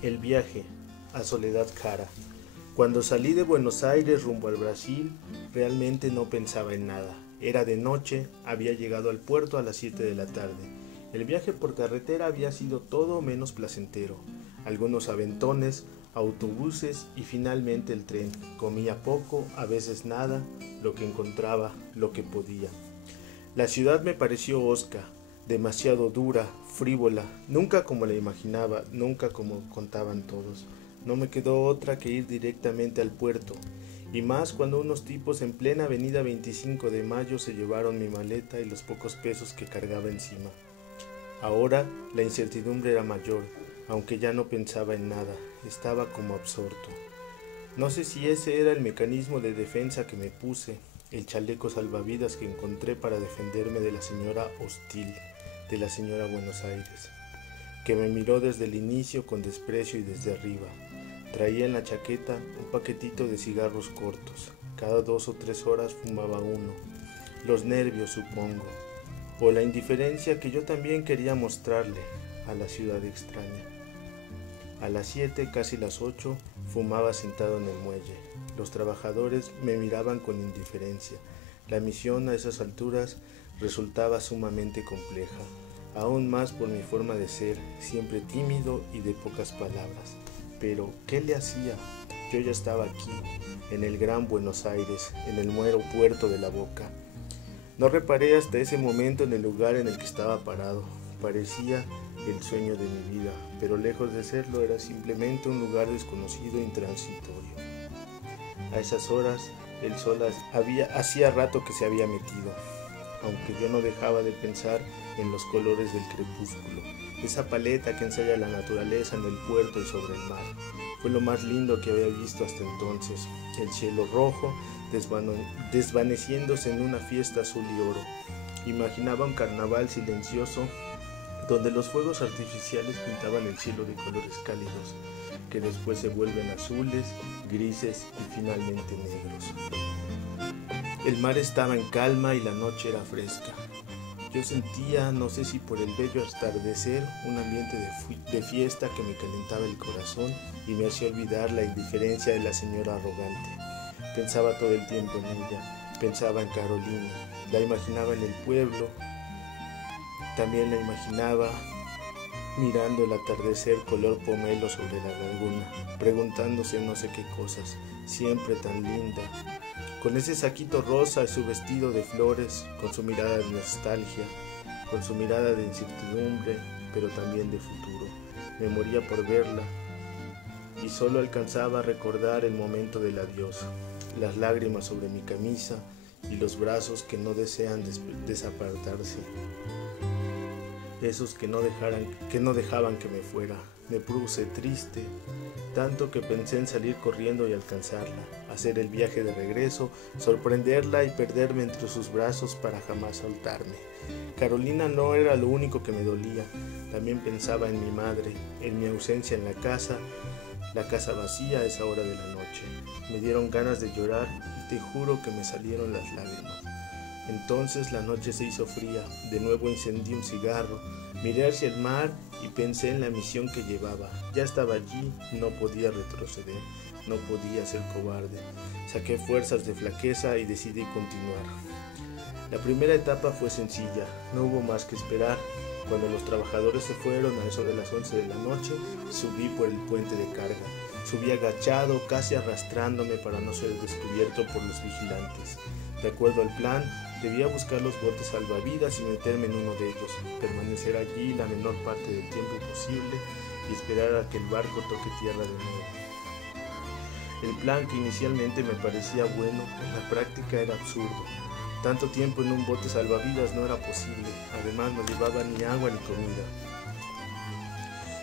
El viaje a Soledad Cara. Cuando salí de Buenos Aires rumbo al Brasil, realmente no pensaba en nada. Era de noche, había llegado al puerto a las 7 de la tarde. El viaje por carretera había sido todo menos placentero. Algunos aventones, autobuses y finalmente el tren. Comía poco, a veces nada, lo que encontraba, lo que podía. La ciudad me pareció hosca, demasiado dura, frívola, nunca como la imaginaba, nunca como contaban todos. No me quedó otra que ir directamente al puerto, y más cuando unos tipos en plena avenida 25 de Mayo se llevaron mi maleta y los pocos pesos que cargaba encima. Ahora la incertidumbre era mayor, aunque ya no pensaba en nada, estaba como absorto. No sé si ese era el mecanismo de defensa que me puse, el chaleco salvavidas que encontré para defenderme de la señora hostil, de la señora Buenos Aires, que me miró desde el inicio con desprecio y desde arriba. Traía en la chaqueta un paquetito de cigarros cortos. Cada 2 o 3 horas fumaba uno. Los nervios, supongo, o la indiferencia que yo también quería mostrarle a la ciudad extraña. A las 7, casi las 8, fumaba sentado en el muelle. Los trabajadores me miraban con indiferencia. La misión a esas alturas resultaba sumamente compleja, aún más por mi forma de ser, siempre tímido y de pocas palabras. Pero, ¿qué le hacía? Yo ya estaba aquí, en el Gran Buenos Aires, en el mero puerto de La Boca. No reparé hasta ese momento en el lugar en el que estaba parado. Parecía el sueño de mi vida, pero lejos de serlo era simplemente un lugar desconocido e intransitorio. A esas horas el sol hacía rato que se había metido, aunque yo no dejaba de pensar en los colores del crepúsculo, esa paleta que ensaya la naturaleza en el puerto y sobre el mar. Fue lo más lindo que había visto hasta entonces, el cielo rojo desvaneciéndose en una fiesta azul y oro. Imaginaba un carnaval silencioso donde los fuegos artificiales pintaban el cielo de colores cálidos, que después se vuelven azules, grises y finalmente negros. El mar estaba en calma y la noche era fresca. Yo sentía, no sé si por el bello atardecer, un ambiente de fiesta que me calentaba el corazón y me hacía olvidar la indiferencia de la señora arrogante. Pensaba todo el tiempo en ella, pensaba en Carolina, la imaginaba en el pueblo, también la imaginaba mirando el atardecer color pomelo sobre la laguna, preguntándose no sé qué cosas, siempre tan linda, con ese saquito rosa y su vestido de flores, con su mirada de nostalgia, con su mirada de incertidumbre, pero también de futuro. Me moría por verla y solo alcanzaba a recordar el momento del adiós, las lágrimas sobre mi camisa y los brazos que no desean desapartarse, esos que no dejaban que me fuera. Me puse triste, tanto que pensé en salir corriendo y alcanzarla, hacer el viaje de regreso, sorprenderla y perderme entre sus brazos para jamás soltarme. Carolina no era lo único que me dolía, también pensaba en mi madre, en mi ausencia en la casa vacía a esa hora de la noche. Me dieron ganas de llorar y te juro que me salieron las lágrimas. Entonces la noche se hizo fría, de nuevo encendí un cigarro, miré hacia el mar y pensé en la misión que llevaba. Ya estaba allí, no podía retroceder, no podía ser cobarde. Saqué fuerzas de flaqueza y decidí continuar. La primera etapa fue sencilla, no hubo más que esperar. Cuando los trabajadores se fueron a eso de las 11 de la noche, subí por el puente de carga. Subí agachado, casi arrastrándome para no ser descubierto por los vigilantes. De acuerdo al plan, debía buscar los botes salvavidas y meterme en uno de ellos, permanecer allí la menor parte del tiempo posible y esperar a que el barco toque tierra de nuevo. El plan, que inicialmente me parecía bueno, en la práctica era absurdo. Tanto tiempo en un bote salvavidas no era posible, además no llevaba ni agua ni comida.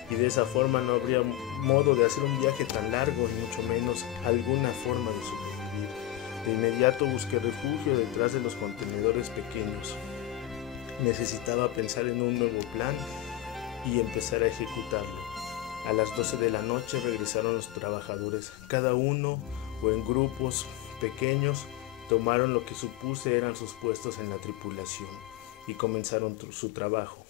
Y de esa forma no habría modo de hacer un viaje tan largo, y mucho menos alguna forma de sobrevivir. De inmediato busqué refugio detrás de los contenedores pequeños. Necesitaba pensar en un nuevo plan y empezar a ejecutarlo. A las 12 de la noche regresaron los trabajadores, cada uno o en grupos pequeños. Tomaron lo que supuse eran sus puestos en la tripulación y comenzaron su trabajo.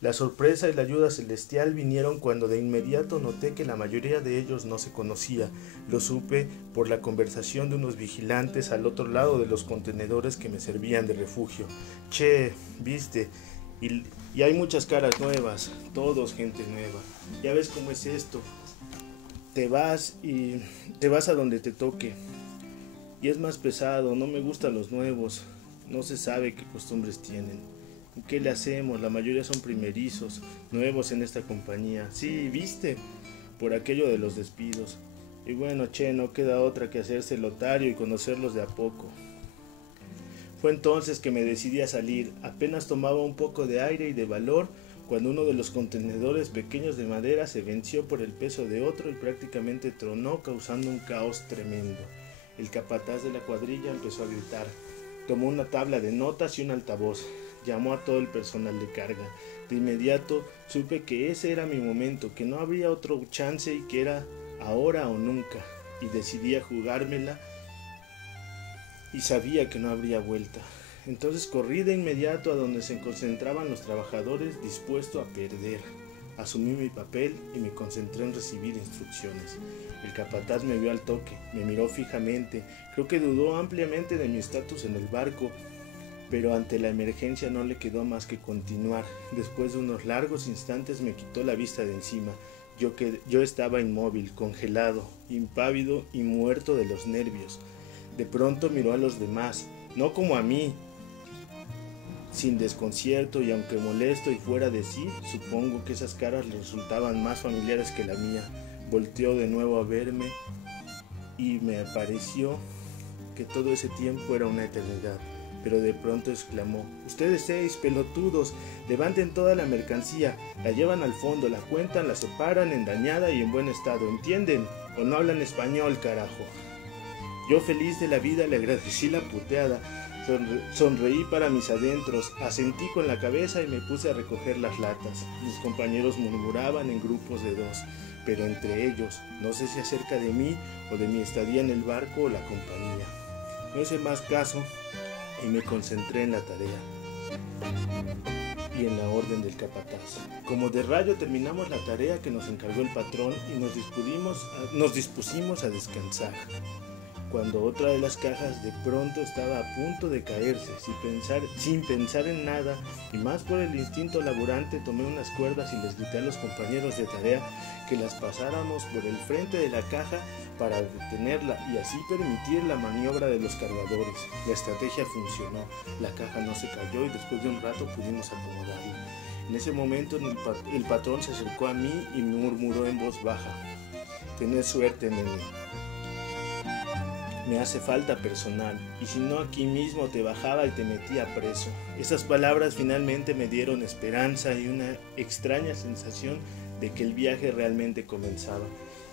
La sorpresa y la ayuda celestial vinieron cuando de inmediato noté que la mayoría de ellos no se conocía. Lo supe por la conversación de unos vigilantes al otro lado de los contenedores que me servían de refugio. Che, viste, y hay muchas caras nuevas, todos gente nueva. Ya ves cómo es esto. Te vas a donde te toque. Y es más pesado, no me gustan los nuevos. No se sabe qué costumbres tienen. ¿Qué le hacemos? La mayoría son primerizos, nuevos en esta compañía. Sí, viste, por aquello de los despidos. Y bueno, che, no queda otra que hacerse lotario y conocerlos de a poco. Fue entonces que me decidí a salir. Apenas tomaba un poco de aire y de valor cuando uno de los contenedores pequeños de madera se venció por el peso de otro y prácticamente tronó, causando un caos tremendo. El capataz de la cuadrilla empezó a gritar. Tomó una tabla de notas y un altavoz. Llamó a todo el personal de carga. De inmediato supe que ese era mi momento, que no habría otro chance y que era ahora o nunca. Y decidí a jugármela y sabía que no habría vuelta. Entonces corrí de inmediato a donde se concentraban los trabajadores, dispuesto a perder. Asumí mi papel y me concentré en recibir instrucciones. El capataz me vio al toque, me miró fijamente, creo que dudó ampliamente de mi estatus en el barco, pero ante la emergencia no le quedó más que continuar. Después de unos largos instantes me quitó la vista de encima. Yo estaba inmóvil, congelado, impávido y muerto de los nervios. De pronto miró a los demás, no como a mí, sin desconcierto y aunque molesto y fuera de sí, supongo que esas caras le resultaban más familiares que la mía. Volteó de nuevo a verme y me pareció que todo ese tiempo era una eternidad. Pero de pronto exclamó: «Ustedes 6 pelotudos, levanten toda la mercancía, la llevan al fondo, la cuentan, la separan en dañada y en buen estado, ¿entienden? ¿O no hablan español, carajo?». Yo, feliz de la vida, le agradecí la puteada, sonreí para mis adentros, asentí con la cabeza y me puse a recoger las latas. Mis compañeros murmuraban en grupos de 2, pero entre ellos, no sé si acerca de mí o de mi estadía en el barco o la compañía. No hice más caso y me concentré en la tarea y en la orden del capataz. Como de rayo terminamos la tarea que nos encargó el patrón y nos dispusimos a descansar, cuando otra de las cajas de pronto estaba a punto de caerse. Sin pensar en nada, y más por el instinto laburante, tomé unas cuerdas y les grité a los compañeros de tarea que las pasáramos por el frente de la caja para detenerla y así permitir la maniobra de los cargadores. La estrategia funcionó, la caja no se cayó y después de un rato pudimos acomodarla. En ese momento el patrón se acercó a mí y me murmuró en voz baja: «Tenés suerte, nene. Me hace falta personal, y si no aquí mismo te bajaba y te metía preso». Esas palabras finalmente me dieron esperanza y una extraña sensación de que el viaje realmente comenzaba.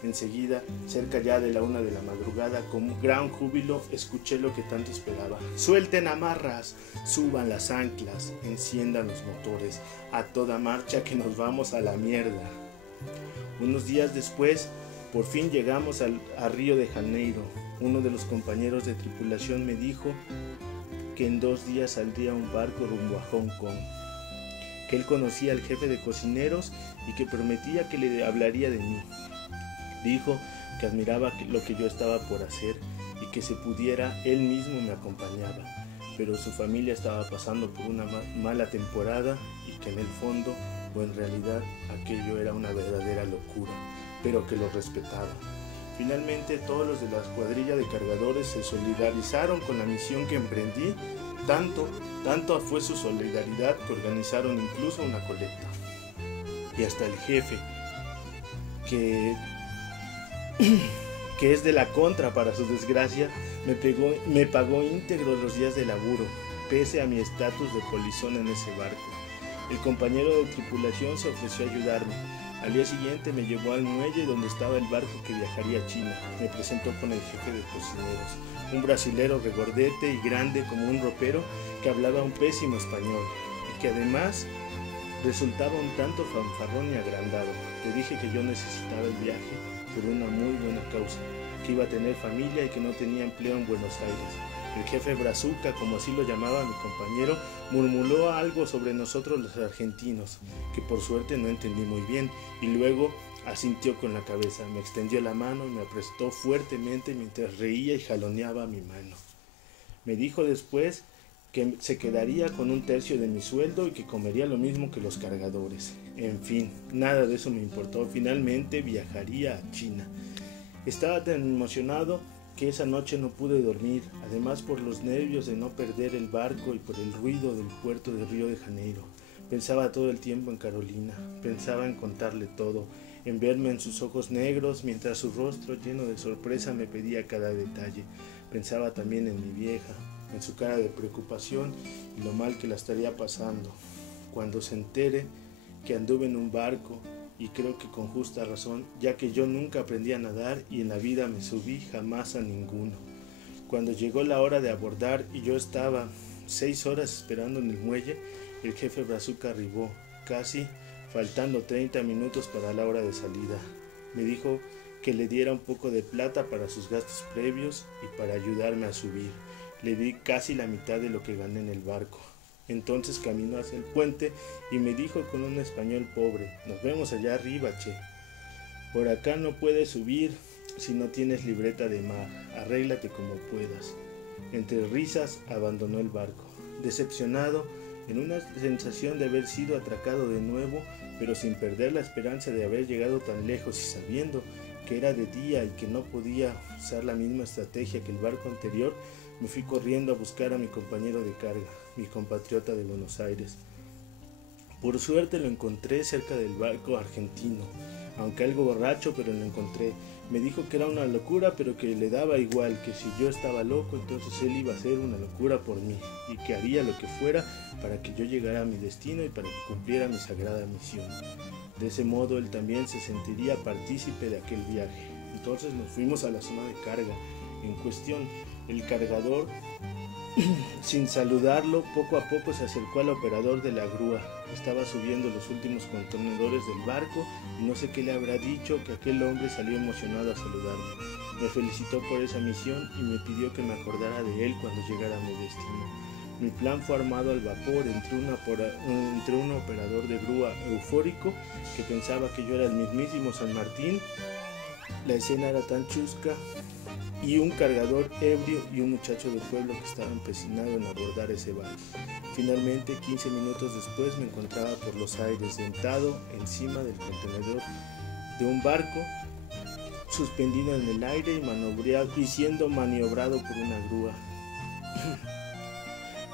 Enseguida, cerca ya de la 1 de la madrugada, con gran júbilo, escuché lo que tanto esperaba. «¡Suelten amarras! ¡Suban las anclas! ¡Enciendan los motores! ¡A toda marcha que nos vamos a la mierda!». Unos días después, por fin llegamos a Río de Janeiro. Uno de los compañeros de tripulación me dijo que en 2 días saldría un barco rumbo a Hong Kong, que él conocía al jefe de cocineros y que prometía que le hablaría de mí. Dijo que admiraba lo que yo estaba por hacer y que si pudiera él mismo me acompañaba, pero su familia estaba pasando por una mala temporada y que en el fondo o en realidad aquello era una verdadera locura, pero que lo respetaba. Finalmente todos los de la cuadrilla de cargadores se solidarizaron con la misión que emprendí. Tanto fue su solidaridad que organizaron incluso una colecta. Y hasta el jefe, que es de la contra para su desgracia, me pagó íntegros los días de laburo, pese a mi estatus de polizón en ese barco. El compañero de tripulación se ofreció a ayudarme. Al día siguiente me llevó al muelle donde estaba el barco que viajaría a China. Me presentó con el jefe de cocineros, un brasilero regordete y grande como un ropero que hablaba un pésimo español y que además resultaba un tanto fanfarrón y agrandado. Le dije que yo necesitaba el viaje por una muy buena causa, que iba a tener familia y que no tenía empleo en Buenos Aires. El jefe Brazuca, como así lo llamaba mi compañero, murmuró algo sobre nosotros los argentinos, que por suerte no entendí muy bien, y luego asintió con la cabeza, me extendió la mano y me apretó fuertemente mientras reía y jaloneaba mi mano. Me dijo después que se quedaría con 1/3 de mi sueldo y que comería lo mismo que los cargadores. En fin, nada de eso me importó. Finalmente viajaría a China. Estaba tan emocionado que esa noche no pude dormir, además por los nervios de no perder el barco y por el ruido del puerto de Río de Janeiro. Pensaba todo el tiempo en Carolina, pensaba en contarle todo, en verme en sus ojos negros mientras su rostro lleno de sorpresa me pedía cada detalle. Pensaba también en mi vieja, en su cara de preocupación y lo mal que la estaría pasando cuando se entere que anduve en un barco, y creo que con justa razón, ya que yo nunca aprendí a nadar y en la vida me subí jamás a ninguno. Cuando llegó la hora de abordar y yo estaba 6 horas esperando en el muelle, el jefe Brazuca arribó, casi faltando 30 minutos para la hora de salida. Me dijo que le diera un poco de plata para sus gastos previos y para ayudarme a subir. Le di casi la mitad de lo que gané en el barco. Entonces caminó hacia el puente y me dijo con un español pobre: nos vemos allá arriba, che. Por acá no puedes subir si no tienes libreta de mar, arréglate como puedas. Entre risas abandonó el barco, decepcionado, en una sensación de haber sido atracado de nuevo, pero sin perder la esperanza de haber llegado tan lejos y sabiendo que era de día y que no podía usar la misma estrategia que el barco anterior. Me fui corriendo a buscar a mi compañero de carga, mi compatriota de Buenos Aires. Por suerte lo encontré cerca del barco argentino, aunque algo borracho, pero lo encontré. Me dijo que era una locura, pero que le daba igual, que si yo estaba loco, entonces él iba a hacer una locura por mí, y que haría lo que fuera para que yo llegara a mi destino y para que cumpliera mi sagrada misión. De ese modo él también se sentiría partícipe de aquel viaje. Entonces nos fuimos a la zona de carga en cuestión. El cargador, sin saludarlo, poco a poco se acercó al operador de la grúa. Estaba subiendo los últimos contenedores del barco y no sé qué le habrá dicho, que aquel hombre salió emocionado a saludarme. Me felicitó por esa misión y me pidió que me acordara de él cuando llegara a mi destino. Mi plan fue armado al vapor entre un operador de grúa eufórico que pensaba que yo era el mismísimo San Martín. La escena era tan chusca, y un cargador ebrio y un muchacho del pueblo que estaba empecinado en abordar ese barco. Finalmente, 15 minutos después, me encontraba por los aires sentado encima del contenedor de un barco suspendido en el aire y siendo maniobrado por una grúa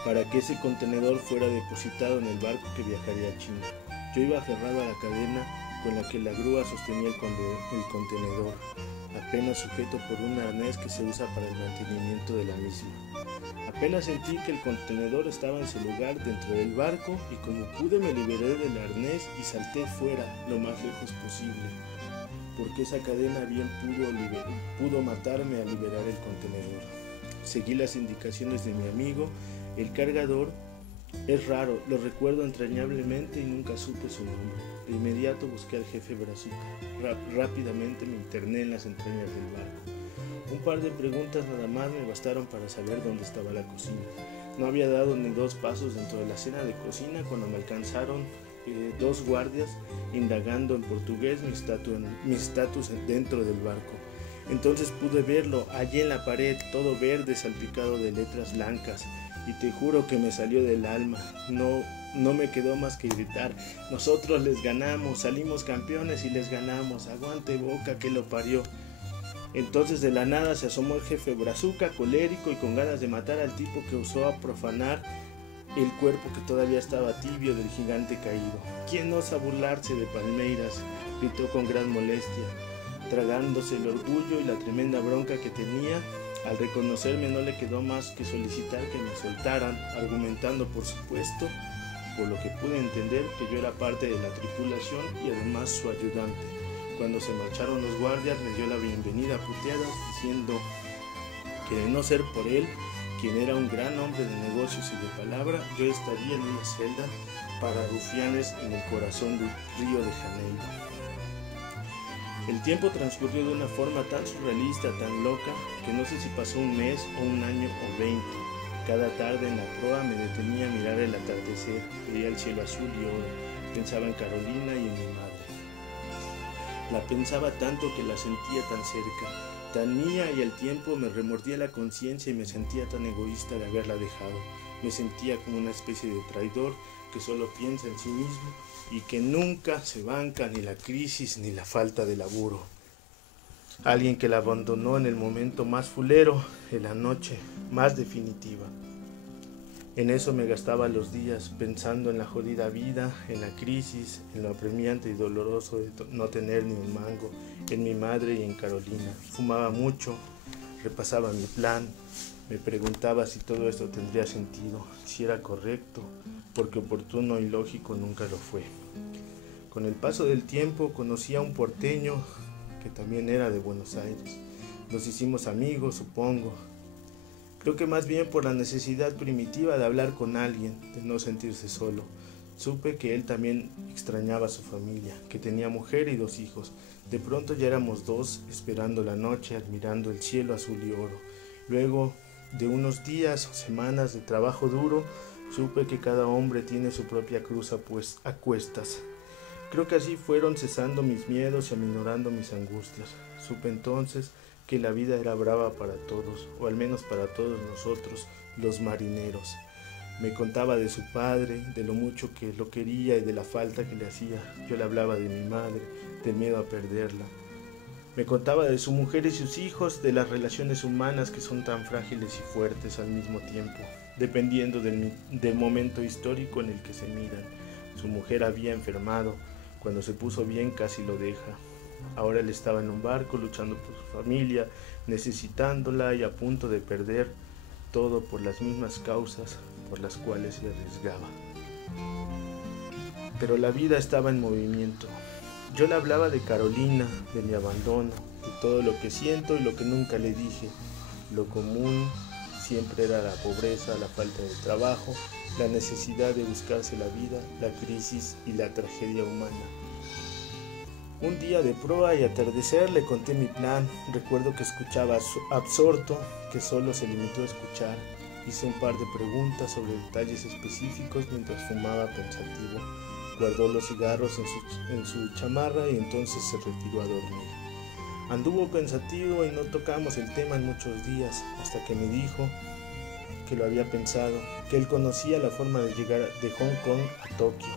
para que ese contenedor fuera depositado en el barco que viajaría a China. Yo iba aferrado a la cadena con la que la grúa sostenía el contenedor, apenas sujeto por un arnés que se usa para el mantenimiento de la misma. Apenas sentí que el contenedor estaba en su lugar dentro del barco y como pude me liberé del arnés y salté fuera lo más lejos posible, porque esa cadena bien pudo matarme al liberar el contenedor. Seguí las indicaciones de mi amigo, el cargador. Es raro, lo recuerdo entrañablemente y nunca supe su nombre. De inmediato busqué al jefe Brazuca. Rápidamente me interné en las entrañas del barco. Un par de preguntas nada más me bastaron para saber dónde estaba la cocina. No había dado ni 2 pasos dentro de la sala de cocina cuando me alcanzaron 2 guardias indagando en portugués mi estatus dentro del barco. Entonces pude verlo allí en la pared, todo verde salpicado de letras blancas. Y te juro que me salió del alma. No me quedó más que gritar: nosotros les ganamos, salimos campeones y les ganamos, aguante Boca que lo parió. Entonces de la nada se asomó el jefe Brazuca, colérico y con ganas de matar al tipo que usó a profanar el cuerpo que todavía estaba tibio del gigante caído. ¿Quién osa burlarse de Palmeiras?, gritó con gran molestia, tragándose el orgullo y la tremenda bronca que tenía. Al reconocerme no le quedó más que solicitar que me soltaran, argumentando por supuesto, por lo que pude entender, que yo era parte de la tripulación y además su ayudante. Cuando se marcharon los guardias me dio la bienvenida a puteadas, diciendo que de no ser por él, quien era un gran hombre de negocios y de palabra, yo estaría en una celda para rufianes en el corazón del Río de Janeiro. El tiempo transcurrió de una forma tan surrealista, tan loca, que no sé si pasó un mes o un año o 20. Cada tarde en la proa me detenía a mirar el atardecer, veía el cielo azul y oro, pensaba en Carolina y en mi madre. La pensaba tanto que la sentía tan cerca, tan mía, y al tiempo me remordía la conciencia y me sentía tan egoísta de haberla dejado. Me sentía como una especie de traidor que solo piensa en sí mismo y que nunca se banca ni la crisis ni la falta de laburo. Alguien que la abandonó en el momento más fulero, en la noche más definitiva. En eso me gastaba los días, pensando en la jodida vida, en la crisis, en lo apremiante y doloroso de no tener ni un mango, en mi madre y en Carolina. Fumaba mucho, repasaba mi plan, me preguntaba si todo esto tendría sentido, si era correcto, porque oportuno y lógico nunca lo fue. Con el paso del tiempo conocí a un porteño que también era de Buenos Aires. Nos hicimos amigos, supongo. Creo que más bien por la necesidad primitiva de hablar con alguien, de no sentirse solo. Supe que él también extrañaba a su familia, que tenía mujer y 2 hijos. De pronto ya éramos 2, esperando la noche, admirando el cielo azul y oro. Luego de unos días o semanas de trabajo duro, supe que cada hombre tiene su propia cruz a cuestas. Creo que así fueron cesando mis miedos y aminorando mis angustias. Supe entonces que la vida era brava para todos, o al menos para todos nosotros, los marineros. Me contaba de su padre, de lo mucho que lo quería y de la falta que le hacía. Yo le hablaba de mi madre, del miedo a perderla. Me contaba de su mujer y sus hijos, de las relaciones humanas que son tan frágiles y fuertes al mismo tiempo, dependiendo del momento histórico en el que se miran. Su mujer había enfermado, cuando se puso bien casi lo deja. Ahora él estaba en un barco luchando por su familia, necesitándola y a punto de perder todo por las mismas causas por las cuales se arriesgaba. Pero la vida estaba en movimiento. Yo le hablaba de Carolina, de mi abandono, de todo lo que siento y lo que nunca le dije. Lo común siempre era la pobreza, la falta de trabajo, la necesidad de buscarse la vida, la crisis y la tragedia humana. Un día de proa y atardecer le conté mi plan. Recuerdo que escuchaba absorto, que solo se limitó a escuchar. Hice un par de preguntas sobre detalles específicos mientras fumaba pensativo. Guardó los cigarros en su chamarra y entonces se retiró a dormir. Anduvo pensativo y no tocamos el tema en muchos días, hasta que me dijo que lo había pensado, que él conocía la forma de llegar de Hong Kong a Tokio,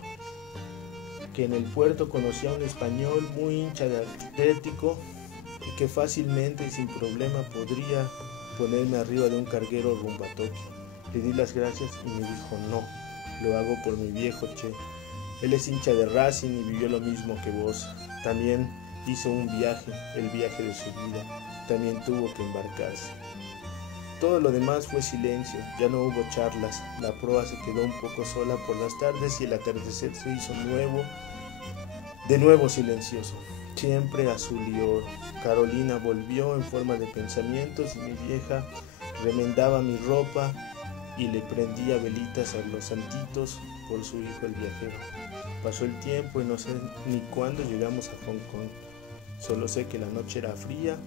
que en el puerto conocía a un español muy hincha de Atlético y que fácilmente y sin problema podría ponerme arriba de un carguero rumbo a Tokio. Le di las gracias y me dijo: no, lo hago por mi viejo Che. Él es hincha de Racing y vivió lo mismo que vos. También hizo un viaje, el viaje de su vida. También tuvo que embarcarse. Todo lo demás fue silencio, ya no hubo charlas. La proa se quedó un poco sola por las tardes y el atardecer se hizo de nuevo silencioso, siempre azul y oro. Carolina volvió en forma de pensamientos y mi vieja remendaba mi ropa y le prendía velitas a los santitos por su hijo el viajero. Pasó el tiempo y no sé ni cuándo llegamos a Hong Kong. Solo sé que la noche era fría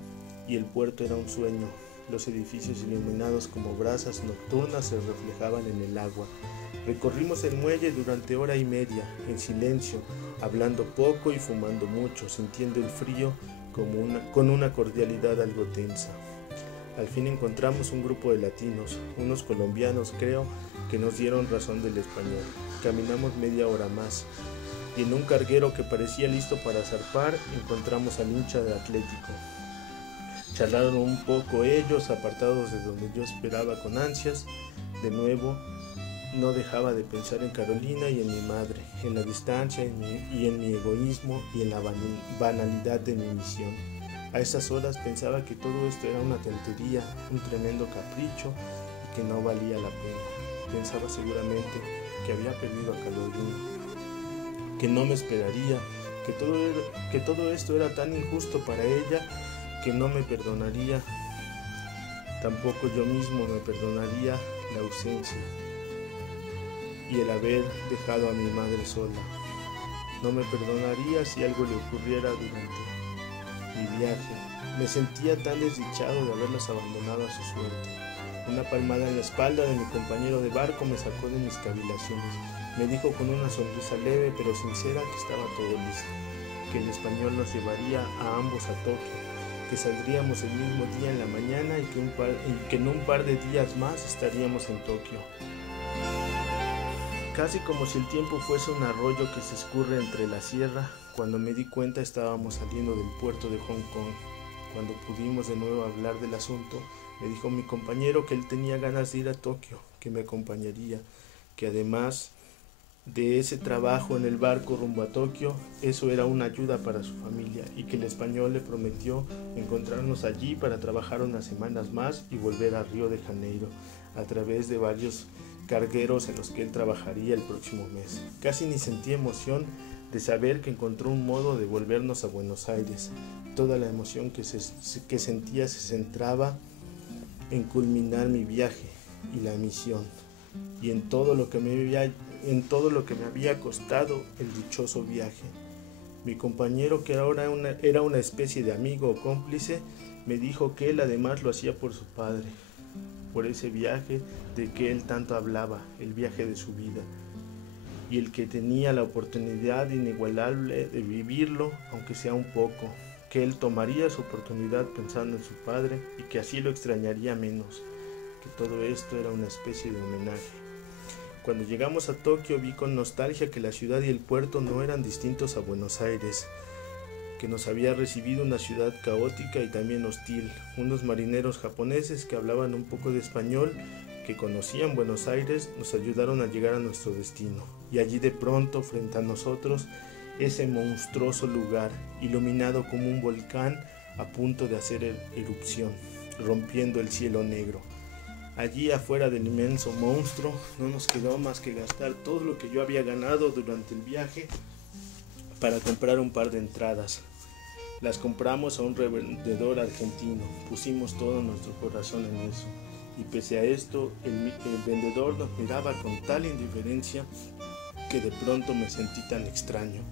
y el puerto era un sueño. Los edificios iluminados como brasas nocturnas se reflejaban en el agua. Recorrimos el muelle durante hora y media, en silencio, hablando poco y fumando mucho, sintiendo el frío con una cordialidad algo tensa. Al fin encontramos un grupo de latinos, unos colombianos creo, que nos dieron razón del español. Caminamos media hora más, y en un carguero que parecía listo para zarpar, encontramos al hincha de Atlético. Charlaron un poco ellos, apartados de donde yo esperaba con ansias. De nuevo, no dejaba de pensar en Carolina y en mi madre, en la distancia y en mi egoísmo y en la banalidad de mi misión. A esas horas pensaba que todo esto era una tontería, un tremendo capricho y que no valía la pena. Pensaba seguramente que había perdido a Carolina, que no me esperaría, que todo esto era tan injusto para ella que no me perdonaría. Tampoco yo mismo me perdonaría la ausencia y el haber dejado a mi madre sola. No me perdonaría si algo le ocurriera mi viaje. Me sentía tan desdichado de haberlos abandonado a su suerte. Una palmada en la espalda de mi compañero de barco me sacó de mis cavilaciones. Me dijo con una sonrisa leve pero sincera que estaba todo listo, que el español nos llevaría a ambos a Tokio, que saldríamos el mismo día en la mañana y que en un par de días más estaríamos en Tokio. Casi como si el tiempo fuese un arroyo que se escurre entre la sierra, cuando me di cuenta estábamos saliendo del puerto de Hong Kong. Cuando pudimos de nuevo hablar del asunto, me dijo mi compañero que él tenía ganas de ir a Tokio, que me acompañaría, que además de ese trabajo en el barco rumbo a Tokio, eso era una ayuda para su familia y que el español le prometió encontrarnos allí para trabajar unas semanas más y volver a Río de Janeiro a través de varios cargueros en los que él trabajaría el próximo mes. Casi ni sentí emoción de saber que encontró un modo de volvernos a Buenos Aires. Toda la emoción que sentía se centraba en culminar mi viaje y la misión, y en todo lo que me había costado el dichoso viaje. Mi compañero, que ahora era una especie de amigo o cómplice, me dijo que él además lo hacía por su padre, por ese viaje de que él tanto hablaba, el viaje de su vida, y el que tenía la oportunidad inigualable de vivirlo, aunque sea un poco, que él tomaría su oportunidad pensando en su padre y que así lo extrañaría menos, que todo esto era una especie de homenaje. Cuando llegamos a Tokio vi con nostalgia que la ciudad y el puerto no eran distintos a Buenos Aires, que nos había recibido una ciudad caótica y también hostil, unos marineros japoneses que hablaban un poco de español, que conocían Buenos Aires, nos ayudaron a llegar a nuestro destino. Y allí de pronto, frente a nosotros, ese monstruoso lugar, iluminado como un volcán a punto de hacer erupción, rompiendo el cielo negro. Allí afuera del inmenso monstruo no nos quedó más que gastar todo lo que yo había ganado durante el viaje para comprar un par de entradas. Las compramos a un revendedor argentino, pusimos todo nuestro corazón en eso. Y pese a esto, el vendedor nos miraba con tal indiferencia que de pronto me sentí tan extraño,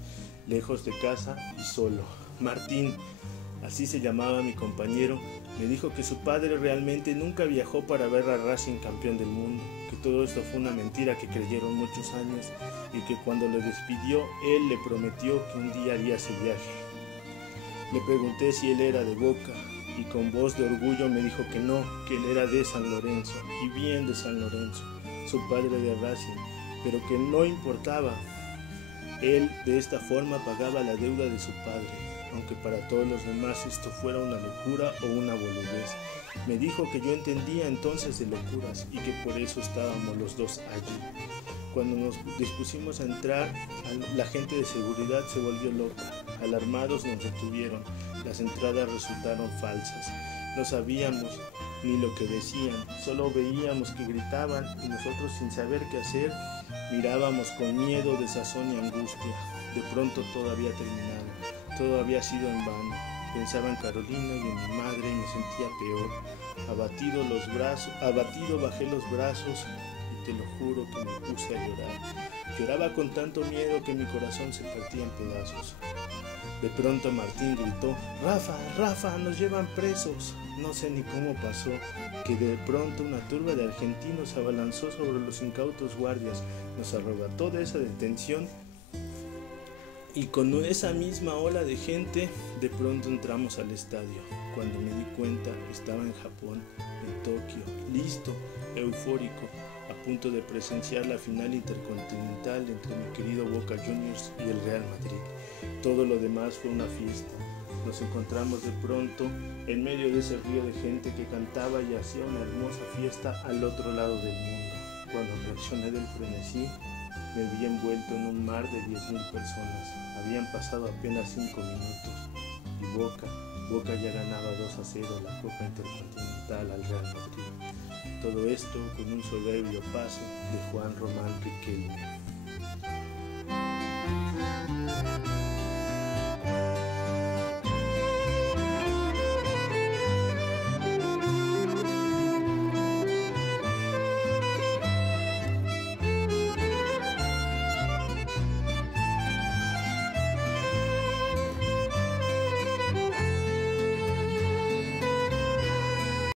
lejos de casa y solo. Martín, así se llamaba mi compañero, me dijo que su padre realmente nunca viajó para ver a Racing campeón del mundo, que todo esto fue una mentira que creyeron muchos años y que cuando lo despidió, él le prometió que un día haría ese viaje. Le pregunté si él era de Boca y con voz de orgullo me dijo que no, que él era de San Lorenzo, y bien de San Lorenzo, su padre de Racing, pero que no importaba. Él de esta forma pagaba la deuda de su padre, aunque para todos los demás esto fuera una locura o una boludez. Me dijo que yo entendía entonces de locuras y que por eso estábamos los dos allí. Cuando nos dispusimos a entrar, la gente de seguridad se volvió loca. Alarmados nos detuvieron. Las entradas resultaron falsas. No sabíamos ni lo que decían, solo veíamos que gritaban y nosotros, sin saber qué hacer, mirábamos con miedo, desazón y angustia. De pronto todo había terminado, todo había sido en vano. Pensaba en Carolina y en mi madre y me sentía peor. Abatido bajé los brazos y te lo juro que me puse a llorar. Lloraba con tanto miedo que mi corazón se partía en pedazos. De pronto Martín gritó: «Rafa, Rafa, nos llevan presos». No sé ni cómo pasó, que de pronto una turba de argentinos se abalanzó sobre los incautos guardias, nos arrebató de esa detención y con esa misma ola de gente de pronto entramos al estadio. Cuando me di cuenta estaba en Japón, en Tokio, listo, eufórico, a punto de presenciar la final intercontinental entre mi querido Boca Juniors y el Real Madrid. Todo lo demás fue una fiesta. Nos encontramos de pronto en medio de ese río de gente que cantaba y hacía una hermosa fiesta al otro lado del mundo. Cuando reaccioné del frenesí, me vi envuelto en un mar de 10.000 personas. Habían pasado apenas 5 minutos y Boca ya ganaba 2-0 la Copa Intercontinental al Real Madrid. Todo esto con un soberbio pase de Juan Román Riquelme.